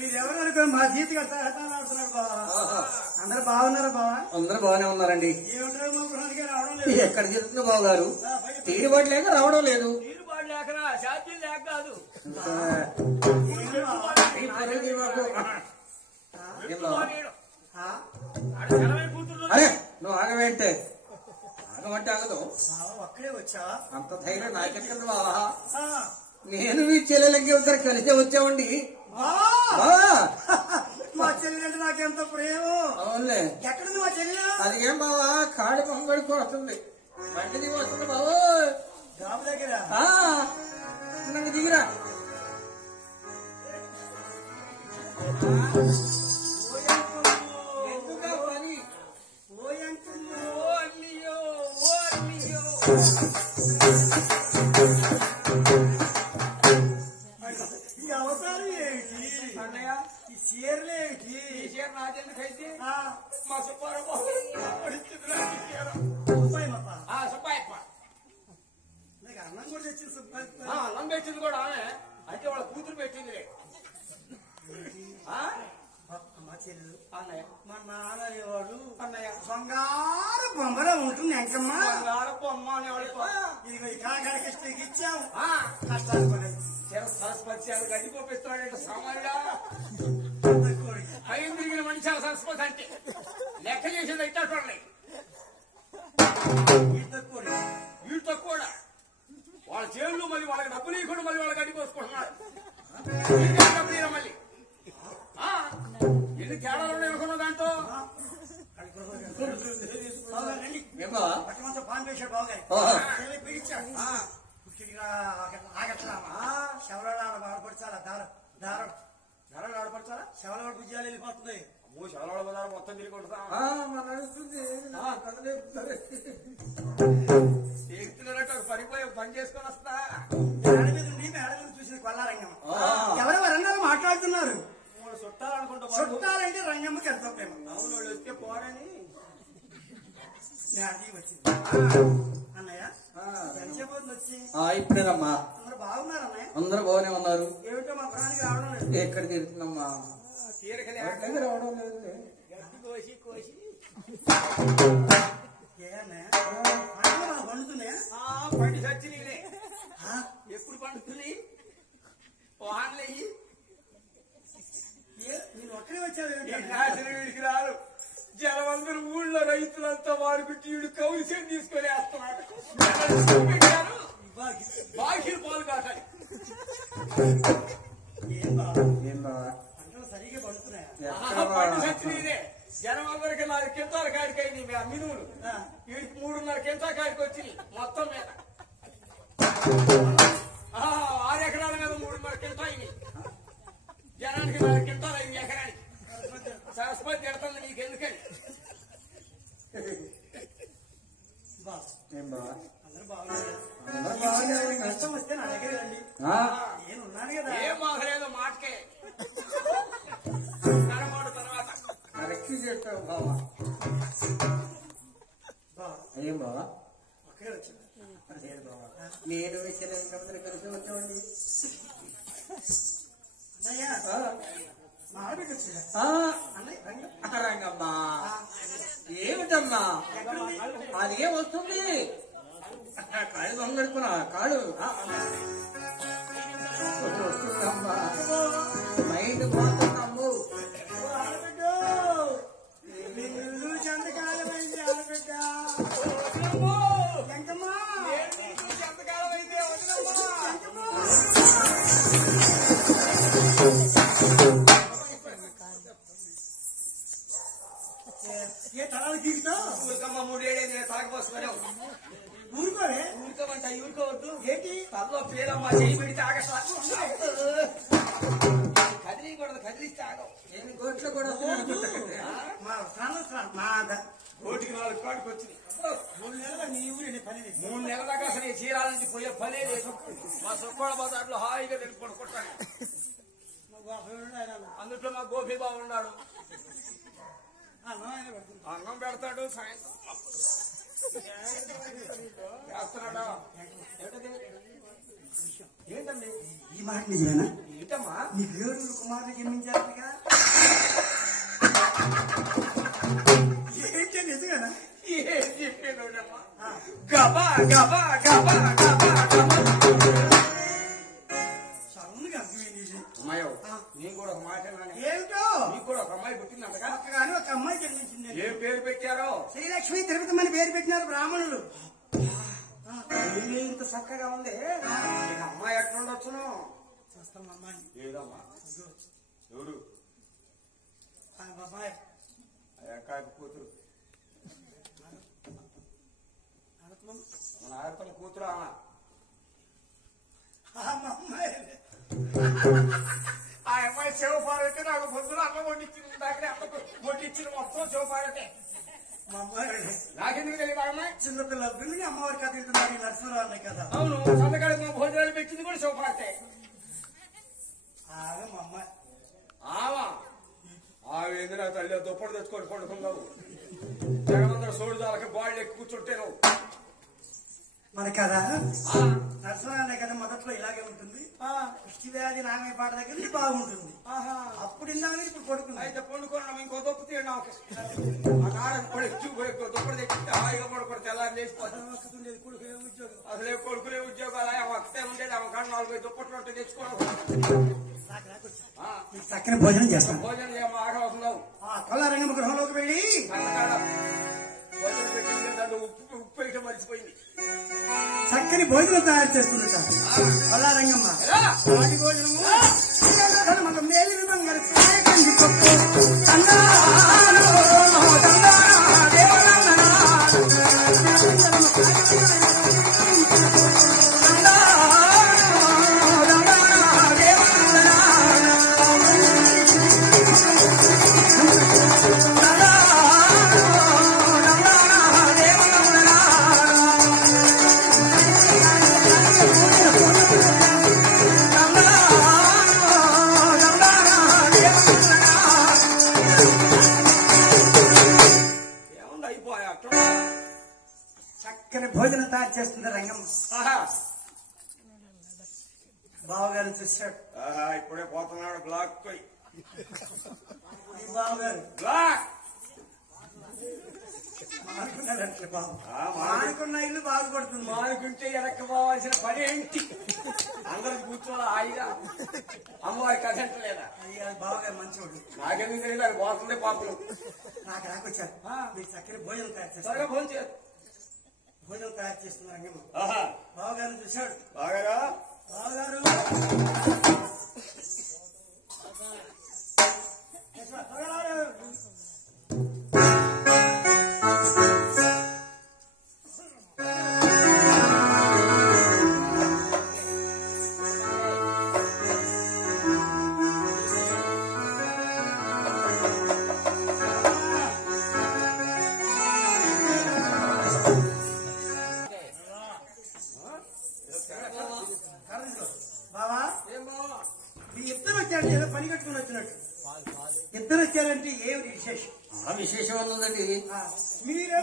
మీరెవరు అనుకో మా జీవితం ఆడుతున్నారు బావా. అందరూ బాగున్నారా బావా? అందరూ బాగానే ఉన్నారండి. ఏమిటో మా గృహానికి రావడం లేదు. ఎక్కడ జరుగుతుంది బాబు గారు? తీరుబాటు లేక రావడం లేదు. తీరుబాటు లేకరా షాద్యం లేక కాదు. అరే నువ్వు ఆగవేంటే? ఆగమంటే ఆగదు. ఒక్కడే వచ్చా? అంత ధైర్యం నాకెక్కడ బావా? నేను మీ చెల్లెలకి ఇద్దరు కలిసే వచ్చామండి. మా చెల్లి అంటే నాకెంత ప్రేమ. అవునులే. ఎక్కడుంది మా చెల్లి? అది ఏం బావా కాడి పొంగడికి వస్తుంది, బండి వస్తుంది బాబు. జాబు దగ్గర నన్ను దిగిరా. ఎందుకా పని? ఈ అవతారం ఏమిటి అన్నయ్య? ఈ చీరలు ఏమిటి? ఈ చీర నాకెందుకైతే మా సుబ్బారావు సుబ్బాయప్ప నీకు అన్నం కూడా తెచ్చింది సుబ్బాయి. అన్నం పెట్టింది కూడా ఆమె. అయితే వాళ్ళ కూతురు పెట్టిందిలే. మా చెల్లు అన్నయ్య మా నాన్నవాడు అన్నయ్య బంగారు బొమ్మలో ఉంటుంది ఎంకమ్మా. బంగారపు అమ్మ అనేవాడు. ఇదిగో ఈ కాకాడికి ఇచ్చాము. ఆ కష్టాలు పడాయి. సరస్వతి గడ్డి పోపిస్తున్నాడంటే సామాన్యుడా? పైన తిరిగిన మనిషి సరస్వతి అంటే లెక్క చేసేది అయితే చూడండి. వీళ్ళతో కూడా వాళ్ళ చేతులు మళ్ళీ వాళ్ళకి డబ్బులు ఇవ్వకుండా మళ్ళీ వాళ్ళకి గడ్డి పోసుకుంటున్నాడు. డబ్బులు మళ్ళీ ఎన్ని తేడాలు ఉన్నాయి అనుకున్న దాంట్లో. పాన్ వేసాడు బాగారు పిలిచాడు. శవలాడ ఆడపడచాలా దారం ఆడపడచాలా శవలాడ భుజాలు వెళ్ళిపోతుంది. శవలాడ బజారు మొత్తం తిరిగి కొడతా పడిపోయి పని చేసుకొని వస్తా. మేడ మీద చూసిన కొల్లారంగమ్మ ఎవరెవరన్నారు మాట్లాడుతున్నారు. చుట్టాలనుకుంటా. చుట్టాలంటే రంగమ్మకి ఎంతో ప్రేమ. అవును వస్తే పోడని వచ్చింది. అన్నయ్య ఎంతసేపు వచ్చి ఇప్పుడేనమ్మా. అందరూ బాగున్నారు అన్నయ్య? అందరూ బాగానే ఉన్నారు. ఏమిటో మా ప్రాణానికి రావడం లేదు. ఎక్కడ తిరుగుతుందమ్మా? రావడం లేదు. గడ్డి కోసి కోసి పండుతున్నాయా? పండి చచ్చి నేనే ఎప్పుడు పండుతుంది? వాన్లయ్యి నేను ఒక్కడే వచ్చాను. వీడికి రారు. జనమందరూ ఊళ్ళో రైతులంతా వారికి వీడు కౌలిసేం తీసుకొని వేస్తున్నాడు. పెట్టారు బాకీలు పాలు కాటాలి. పంటలు సరిగ్గా పడుతున్నాయా? పండి చచ్చి నేనే. జనమందరికి 4 కింటాల కాడికి అయింది మినువులు. వీడికి 3.5 కింటా కాడికి వచ్చింది మొత్తం మీద. 6 ఎకరాల మీద 3.5 కింటా అయింది. జనానికి 4 కింటాలు అయింది ఎకరానికి. సరస్వతి ఎడుతుంది నీకెందుకని. అందరూ బాగున్నారు. కష్టం వస్తే నా దగ్గర రండి. నేను ఉన్నాను కదా. ఏం మాకలేదో మాటకే తరమాడు తర్వాత చెప్పావు బావా. ఏం బావా? ఒక్కడే వచ్చాను. నేను చెల్లెలు కలిసి వచ్చామండి. మా ఆడబిడ్డ వచ్చిందా? రంగమ్మా ఏమిటమ్మా అది ఏం వస్తుంది? కాళ్ళు దొంగడుకున్నా కాడు వస్తుందమ్మా. మైండ్ పోతున్నాము. ఇల్లు చందకాలమైంది ఆడబిడ్డ. ఎంకమ్మా ఎంతకాలం అయితే ఏ తలాలు తీరుతావు? ఊరికమ్మ 3 ఏళ్ళైంది తాగపోస్తున్నావు. ఊరుకోవే. ఊరుకోమంట ఊరుకోవద్దు. ఏంటి తల్లో పేరమ్మ చేయి పెడితే ఆగట్లా. కదిలికూడదు, కదిలిస్తే ఆగవు. నేను కోట్లో కూడా మా ప్రాణం మా రోడ్డుకి 4 కాడికి వచ్చింది. 3 నెలలు నీ ఊరి పని లేదు. 3 నెలల దాకా అసలు ఈ చీరాల నుంచి పోయే పనే లేదు. మా సుక్కోడ బజార్లో హాయిగా తెలుపుకొని కొట్టాను. అందుట్లో మా గోపి బాగున్నాడు. అన్నం పెడతాడు సాయంత్రం చేస్తున్నాడా. ఏంటండి ఈ మాట నిజమేనా? ఏంటమ్మా నీకు 7 కుమారులు జన్మించారుగా? ఏంటి నిజమేనా? ఏం చెప్పేదమ్మా గబా గబా గబా గబా గబా సౌండ్గా అర్థమైంది ఇది. అమ్మాయి నేను కూడా ఒక మాట ఏమిటో నీకు కూడా ఒక అమ్మాయి పుట్టిందంటగా కానీ ఒక అమ్మాయి జన్మించింది. ఏం పేరు పెట్టారో శ్రీలక్ష్మి తిరుపతి పేరు పెట్టినారు బ్రాహ్మణులు. నేనే ఇంత చక్కగా ఉంది నీకు అమ్మాయి ఎట్లుండొచ్చును చూస్తాం అమ్మాయి. ఏదమ్మా ఎవరు అమ్మాయి కాక కూతురు మన ఆడతల కూతురు అమ్మ అమ్మాయి ఆ అమ్మాయి శివపార్వతి నాకు పొద్దున అమ్మ వండించింది దగ్గర అమ్మకు వండించిన మొత్తం శివపార్వతి మా అమ్మాయి నాకెందుకు తెలియదు అమ్మాయి చిన్నపిల్ల పిల్లని అమ్మవారి కథ తింటున్నారు. ఈ నరసింహరావు అన్నాయి కదా. అవును సంతకాడ మా భోజనాలు పెట్టింది కూడా శివపార్వతి ఆమె మా అమ్మాయి. ఆవా ఆవేంది నా తల్లి దుప్పటి తెచ్చుకొని పడుకున్నావు జగమందరూ సోడు దాలకి బాళ్ళు ఎక్కువ కూర్చుంటే నువ్వు మన కదా నరసింహరావు అన్నాయి కదా మొదట్లో ఇలాగే ఉంటుంది. పుష్టి వ్యాధి నామే పాట దగ్గర నుంచి బాగుంటుంది. అప్పుడు ఇలాగే ఇప్పుడు పడుకుంది. అయితే పండుకున్నాం ఇంకో దుప్పు తీయడం ఆ నాడని పడి దుప్పటి తెచ్చి హాయిగా పడుకుంటే తెల్లారి లేచిపోతుంది కొడుకు ఉద్యోగం అసలే కొడుకులే ఉద్యోగాలు ఒక్కటే ఉండేది ఆమె కాడ 4 దుప్పట్లు ఉంటే తెచ్చుకోవడం చక్కని భోజనం చేస్తాను. భోజనం ఏమో ఆడవుతున్నావు కొల్లారంగమ్మ గృహంలోకి వెళ్ళి సంతకాడ భోజనం పెట్టింది దాంట్లో ఉప్పు వేయటం మర్చిపోయింది చక్కని భోజనం తయారు చేస్తుందట కొల్లారంగమ్మ. వాటి భోజనము మన మేలు బంగారు కాయకంది పప్పు తందానో, తందానా, దేవనందనా, చక్కని భోజనం తయారు చేస్తుంది రంగమ్మ. బావగారు చూశాడు. ఇప్పుడే పోతున్నాడు బ్లాక్ పోయి ఈ బావగారు బ్లాక్ మానుకున్నాడంటే బాబు ఆ, మానుకున్న ఇల్లు బాగుపడుతుంది. మానుకుంటే వెనక్కి పోవాల్సిన పని ఏంటి అందరూ కూర్చోవాలి హాయిగా అమ్మవారి కథ లేదా అయ్యా బావగారు మంచివాడు. నాకెందుకు తెలియదు అది పోతుంది పాపలు నాకు రాకొచ్చారు. మీరు చక్కని భోజనం తయారు త్వరగా చేస్తారు. ఫోన్ చేయదు భోజనం తయారు చేస్తున్న రంగమ్మ. ఆహా బావగారు చూశాడు. బాగా బావగారు బావా ఏం బావా మీ ఇద్దరు వచ్చారంటే ఏదో పని కట్టుకుని వచ్చినట్టు. ఇద్దరు వచ్చారంటే ఏమి విశేషం? విశేషం ఉందండి. మీరే